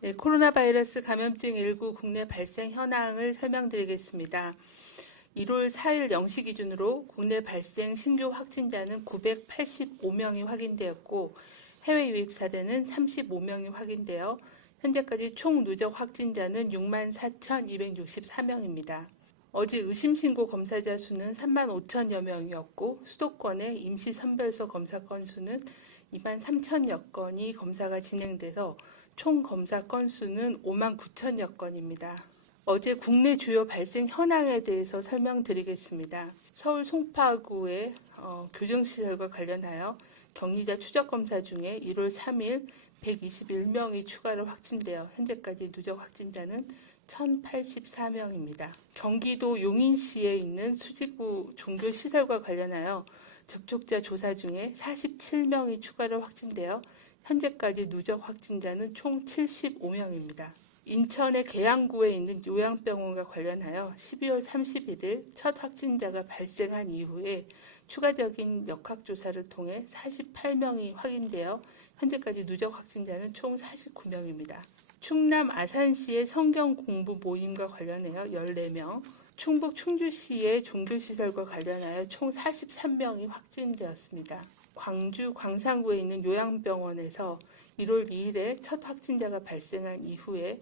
네, 코로나 바이러스 감염증19 국내 발생 현황을 설명드리겠습니다. 1월 4일 0시 기준으로 국내 발생 신규 확진자는 985명이 확인되었고 해외 유입 사례는 35명이 확인되어 현재까지 총 누적 확진자는 64,264명입니다. 어제 의심신고 검사자 수는 35,000여 명이었고 수도권의 임시선별소 검사 건수는 23,000여 건이 검사가 진행돼서 총 검사 건수는 59,000여 건입니다. 어제 국내 주요 발생 현황에 대해서 설명드리겠습니다. 서울 송파구의 교정시설과 관련하여 격리자 추적검사 중에 1월 3일 121명이 추가로 확진되어 현재까지 누적 확진자는 1,084명입니다. 경기도 용인시에 있는 수지구 종교시설과 관련하여 접촉자 조사 중에 47명이 추가로 확진되어 현재까지 누적 확진자는 총 75명입니다. 인천의 계양구에 있는 요양병원과 관련하여 12월 31일 첫 확진자가 발생한 이후에 추가적인 역학조사를 통해 48명이 확인되어 현재까지 누적 확진자는 총 49명입니다. 충남 아산시의 성경 공부 모임과 관련하여 14명, 충북 충주시의 종교시설과 관련하여 총 43명이 확진되었습니다. 광주 광산구에 있는 요양병원에서 1월 2일에 첫 확진자가 발생한 이후에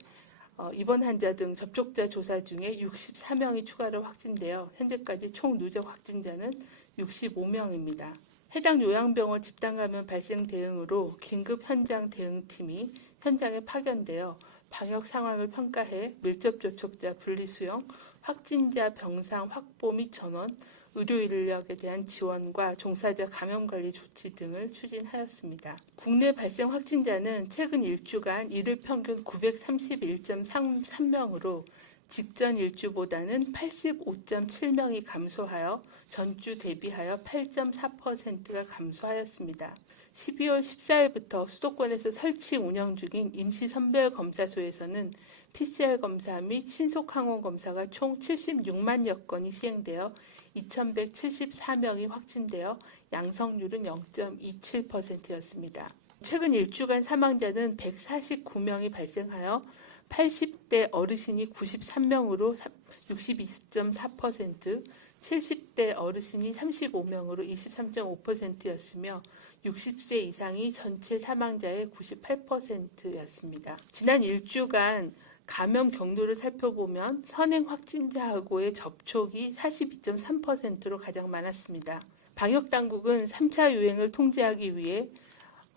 입원 환자 등 접촉자 조사 중에 64명이 추가로 확진되어 현재까지 총 누적 확진자는 65명입니다. 해당 요양병원 집단 감염 발생 대응으로 긴급 현장 대응팀이 현장에 파견되어 방역 상황을 평가해 밀접 접촉자 분리수용, 확진자 병상 확보 및 전원, 의료 인력에 대한 지원과 종사자 감염관리 조치 등을 추진하였습니다. 국내 발생 확진자는 최근 일주간 일일 평균 931.3명으로 직전 일주보다는 85.7명이 감소하여 전주 대비하여 8.4%가 감소하였습니다. 12월 14일부터 수도권에서 설치 운영 중인 임시선별검사소에서는 PCR 검사 및 신속항원 검사가 총 76만여 건이 시행되어 2,174명이 확진되어 양성률은 0.27%였습니다. 최근 일주간 사망자는 149명이 발생하여 80대 어르신이 93명으로 62.4%, 70대 어르신이 35명으로 23.5%였으며 60세 이상이 전체 사망자의 98%였습니다. 지난 일주간 감염 경로를 살펴보면 선행 확진자하고의 접촉이 42.3%로 가장 많았습니다. 방역당국은 3차 유행을 통제하기 위해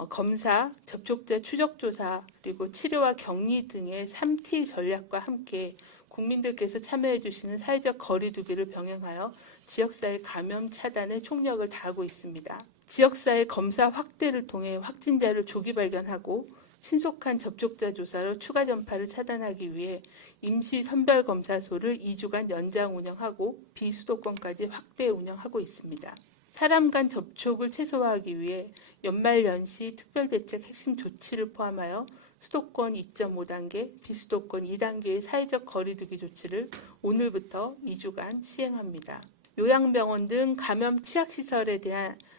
검사, 접촉자 추적조사, 그리고 치료와 격리 등의 3T 전략과 함께 국민들께서 참여해 주시는 사회적 거리 두기를 병행하여 지역사회 감염 차단에 총력을 다하고 있습니다. 지역사회 검사 확대를 통해 확진자를 조기 발견하고 신속한 접촉자 조사로 추가 전파를 차단하기 위해 임시 선별검사소를 2주간 연장 운영하고 비수도권까지 확대 운영하고 있습니다. 사람 간 접촉을 최소화하기 위해 연말연시 특별대책 핵심 조치를 포함하여 수도권 2.5단계, 비수도권 2단계의 사회적 거리두기 조치를 오늘부터 2주간 시행합니다. 요양병원 등 감염 취약시설에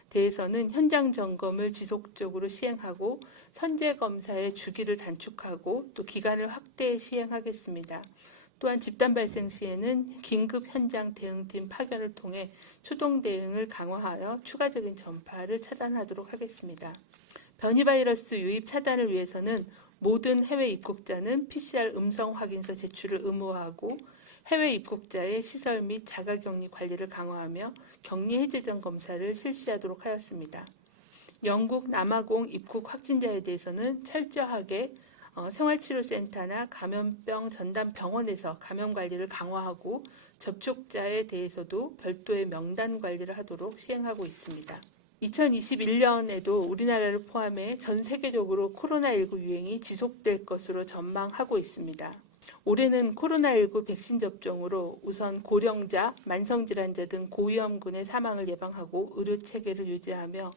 대해서는 현장 점검을 지속적으로 시행하고 선제검사의 주기를 단축하고 또 기간을 확대 시행하겠습니다. 또한 집단 발생 시에는 긴급 현장 대응팀 파견을 통해 초동 대응을 강화하여 추가적인 전파를 차단하도록 하겠습니다. 변이 바이러스 유입 차단을 위해서는 모든 해외 입국자는 PCR 음성 확인서 제출을 의무화하고 해외 입국자의 시설 및 자가격리 관리를 강화하며 격리 해제 전 검사를 실시하도록 하였습니다. 영국 남아공 입국 확진자에 대해서는 철저하게 생활치료센터나 감염병 전담 병원에서 감염 관리를 강화하고 접촉자에 대해서도 별도의 명단 관리를 하도록 시행하고 있습니다. 2021년에도 우리나라를 포함해 전 세계적으로 코로나19 유행이 지속될 것으로 전망하고 있습니다. 올해는 코로나19 백신 접종으로 우선 고령자, 만성질환자 등 고위험군의 사망을 예방하고 의료체계를 유지하며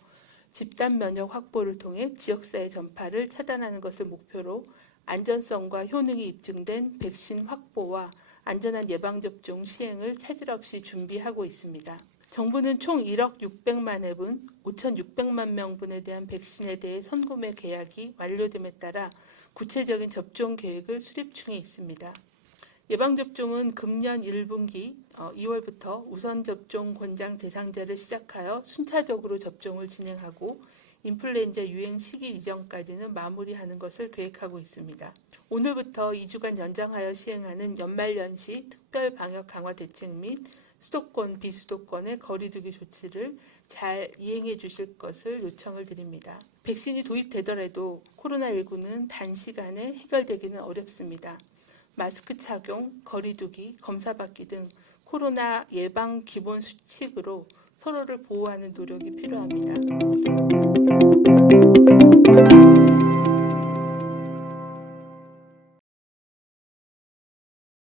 집단 면역 확보를 통해 지역사회 전파를 차단하는 것을 목표로 안전성과 효능이 입증된 백신 확보와 안전한 예방접종 시행을 차질 없이 준비하고 있습니다. 정부는 총 1억 600만 회분, 5,600만 명분에 대한 백신에 대해 선구매 계약이 완료됨에 따라 구체적인 접종 계획을 수립 중에 있습니다. 예방접종은 금년 1분기 2월부터 우선접종 권장 대상자를 시작하여 순차적으로 접종을 진행하고 인플루엔자 유행 시기 이전까지는 마무리하는 것을 계획하고 있습니다. 오늘부터 2주간 연장하여 시행하는 연말연시 특별 방역 강화 대책 및 수도권, 비수도권의 거리두기 조치를 잘 이행해 주실 것을 요청을 드립니다. 백신이 도입되더라도 코로나19는 단시간에 해결되기는 어렵습니다. 마스크 착용, 거리두기, 검사받기 등 코로나 예방 기본 수칙으로 서로를 보호하는 노력이 필요합니다.